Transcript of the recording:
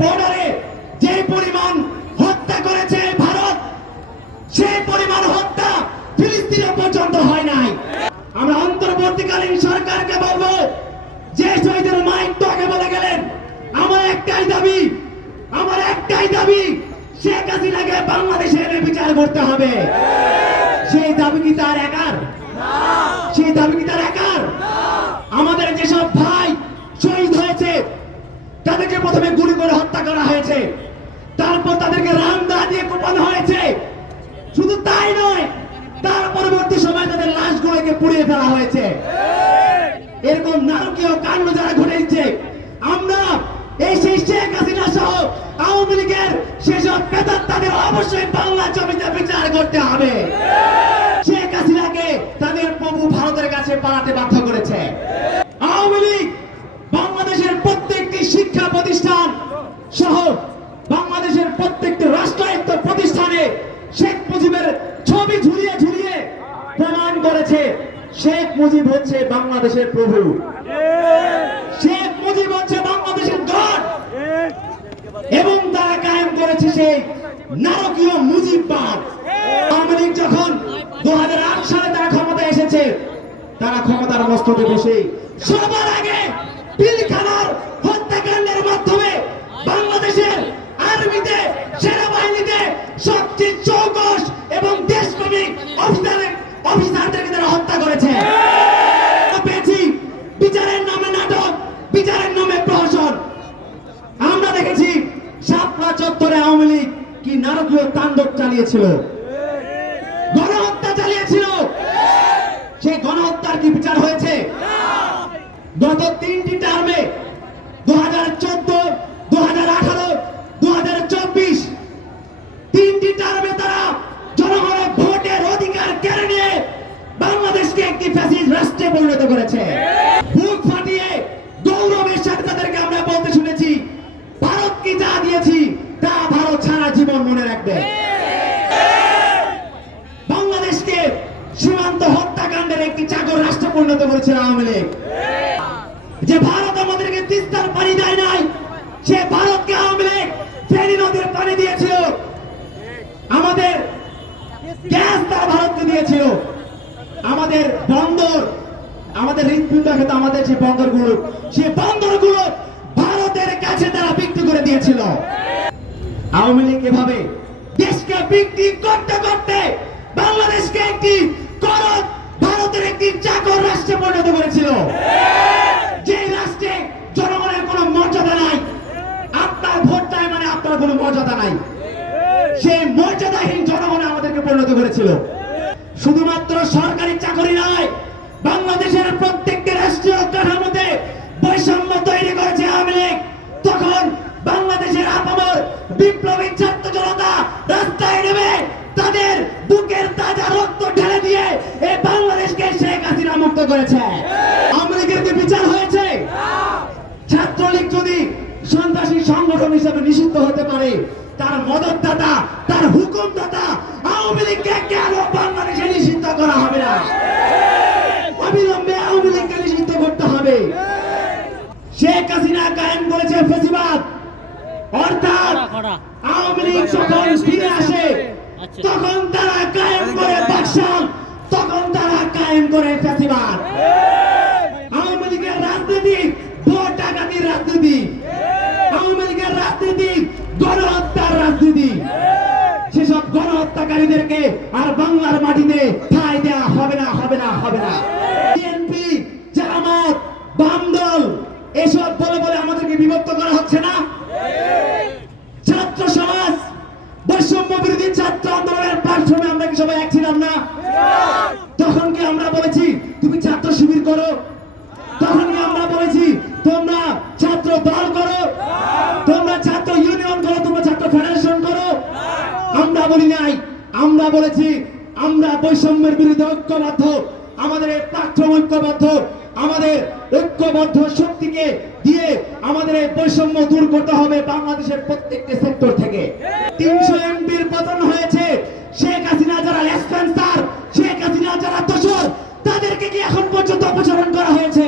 বর্ডারে যে পরিমাণ হত্যা করেছে ভারত, সেই পরিমাণ হত্যা ফিলিস্তিনে পর্যন্ত হয় নাই। আমরা অন্তর্বর্তীকালীন সরকারকে বলবো, যে শহীদের মাইক তো আগে বলে গেলেন, আমার একটাই দাবি শেখ হাসিনাকে বাংলাদেশে এনে বিচার করতে হবে। সেই দাবি কি তার একার? সেই দাবি কি তার একার? আমাদের যেসব ভাই শহীদ হয়েছে, তাদেরকে প্রথমে গুলি করে হত্যা করা হয়েছে, তারপর তাদেরকে রামদা দিয়ে কোপানো হয়েছে। শুধু তাই নয়, তার পরবর্তী সময় তাদের লাশগুলোকে পুড়িয়ে ফেলা হয়েছে। এরকম নারকীয় কাণ্ড যারা ঘটেছে, আমরা এই সেই শেখ হাসিনা সহ আওয়ামী লীগের সেসব প্রেতাত্মাদের অবশ্যই বাংলা জমিতে বিচার করতে হবে। শেখ হাসিনাকে তাদের প্রভু ভারতের কাছে পালাতে বাধ্য করেছে। আওয়ামী লীগ বাংলাদেশের প্রত্যেকটি শিক্ষা প্রতিষ্ঠান সহ বাংলাদেশের প্রত্যেকটি রাষ্ট্রায়ত্ত প্রতিষ্ঠানে শেখ মুজিবের ছবি ঝুলিয়ে ঝুলিয়ে প্রমাণ করেছে শেখ মুজিব হচ্ছে বাংলাদেশের প্রভু, শেখ মুজিব হচ্ছে বাংলাদেশের গড। এবং তারা কায়েম করেছে সেই নারকীয় মুজিববাদ। আওয়ামী লীগ যখন 2008 সালে তারা ক্ষমতায় এসেছে, তারা ক্ষমতার মস্তকে বসে সবার আগে পিলখানার হত্যাকাণ্ডের মাধ্যমে বাংলাদেশের আর্মিতে, সেনাবাহিনীতে সবচেয়ে চৌকস এবং দেশপ্রেমিক অফিসারদেরকে তারা হত্যা করেছে। পেয়েছি বিচারের নামে নাটক, বিচারের নামে প্রহসন। আমরা দেখেছি শাপলা চত্বরে আওয়ামী লীগ কি নারকীয় তাণ্ডব চালিয়েছিল, গণহত্যা চালিয়েছিল। সেই গণহত্যার কি বিচার হয়েছে? গত 3টি টার্মে 2014, 2018, 2024 3টি টার্মে তারা জনগণের ভোটের অধিকার কেড়ে নিয়ে বাংলাদেশকে একটি ফ্যাসিস্ট রাষ্ট্রে পরিণত করেছে। বুক ফাটিয়ে গৌরবের সাথে তাদেরকে আমরা বলতে শুনেছি, ভারতকে যা দিয়েছি তা ভারত সারা জীবন মনে রাখবে। বাংলাদেশকে সীমান্ত হত্যাকাণ্ডের একটি চাকর রাষ্ট্রে পরিণত করেছিল আওয়ামী লীগ। যে ভারত আমাদেরকে তিস্তার পানি দেয় নাই, সে ভারতকে আওয়ামী লীগ ফেনী নদীর পানি দিয়েছিল। আমাদের গ্যাস তারা ভারতকে দিয়েছিল। আমাদের বন্দর, আমাদের হৃদপিণ্ড খেতে আমাদের যে বন্দরগুলো, সেই বন্দরগুলো ভারতের কাছে তারা বিক্রি করে দিয়েছিল। আওয়ামী লীগ এভাবে দেশকে বিক্রি করতে করতে বাংলাদেশকে একটি করদ ভারতের একটি চাকর রাষ্ট্রে পরিণত করেছিল। যে রাষ্ট্রে জনগণের কোনো মর্যাদা নাই, আপনার ভোট চাই মানে আপনার কোনো মর্যাদা নাই, সেই মর্যাদাহীন জনগণ আমাদেরকে পরিণত করেছিল। শুধুমাত্র সরকারি চাকরি নয়, বাংলাদেশের প্রত্যেকটি রাষ্ট্রীয় কাঠামোতে বৈষম্য তৈরি করেছে আওয়ামী লীগ। তখন বাংলাদেশের আপামর বিপ্লবী ছাত্র জনতা রাস্তায় নেমে তাদের বুকের তাজা রক্ত ঢেলে দিয়ে এই বাংলাদেশকে শেখ হাসিনা মুক্ত করেছে। আওয়ামী লীগের কি বিচার হয়েছে? ছাত্রলীগ যদি সন্ত্রাসী সংগঠন হিসেবে নিষিদ্ধ হতে পারে, তার মদতদাতা, তার হুকুমদাতা আওয়ামী লীগকে কেন বাংলাদেশে নিষিদ্ধ করা হবে না? অবিলম্বে আওয়ামী লীগকে নিষিদ্ধ করতে হবে। শেখ হাসিনা কায়েম করেছে ফ্যাসিবাদ, অর্থাৎ আওয়ামী লীগ যখন ফিরে আসে তখন তারা কায়েম করে বাকশাল, তখন তারা কায়েম করে ফ্যাসিবাদ। আওয়ামী লীগের রাজনীতি ভোট ডাকাতির রাজনীতি, আওয়ামী লীগের রাজনীতি গণহত্যার রাজনীতি। সেসব গণহত্যাকারীদেরকে আর বাংলার মাটিতে ঠাঁই দেওয়া হবে না, হবে না, হবে না। বিএনপি, জামাত, বাম দল এসব বলে বলে আমাদেরকে বিভক্ত করা হচ্ছে না। ছাত্র সমাজ, বৈষম্য বিরোধী ছাত্র আন্দোলনের প্ল্যাটফর্মে আমরা কি সবাই এক ছিলাম না? তখন কি আমরা বলেছি তুমি ছাত্র শিবির করো? তখন কি আমরা বলেছি তোমরা ছাত্র দল করো, তোমরা ছাত্র ইউনিয়ন করো, তোমরা ছাত্র ফেডারেশন করো? আমরা বলি নাই। আমরা বলেছি আমরা বৈষম্যের বিরুদ্ধে ঐক্যবদ্ধ, আমাদের এই প্ল্যাটফর্ম ঐক্যবদ্ধ, আমাদের ঐক্যবদ্ধ শক্তিকে দিয়ে আমাদের এই বৈষম্য দূর করতে হবে বাংলাদেশের প্রত্যেকটি সেক্টর থেকে। 300 এমপির পতন হয়েছে। শেখ হাসিনা যারা লেসপেন্সার, শেখ হাসিনা যারা দোসর, তাদেরকে কি এখন পর্যন্ত অপসারণ করা হয়েছে?